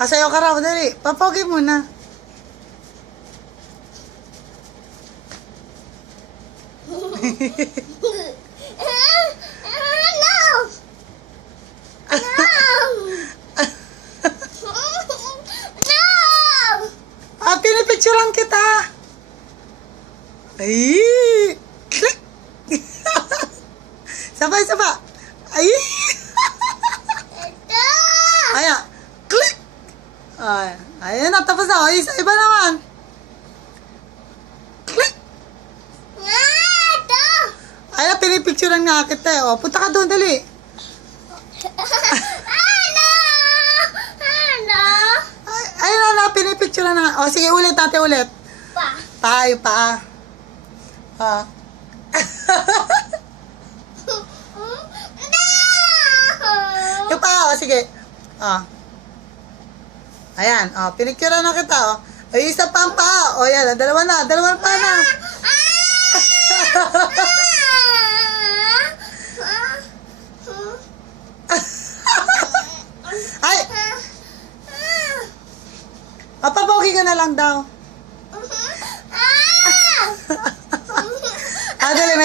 Asayaw ka raw, dali. Papogi muna. no! No! Ah, pinipicturean kita. Ay! Click! sabay, sabay. Ay! Ito! Ayan. Ay, ayan na, tapos na. Ay, sa iba naman. Click! Ah, ito! Ayan, pinipicturean nga kita eh. O, punta ka doon, dali. Ano? Ano? Ay, ayun na, na, pinipicturean na. O, sige, ulit, ate, ulit. Pa. Pa, yung pa. Ah. No! Yung pa, o, sige. Ah. Ayan, o, pinicturean na kita, o. O, isa pa ang pa. O, yan, dalawa na, dalawa pa na. Ay, papapogi ka na lang daw. Ah, dali, may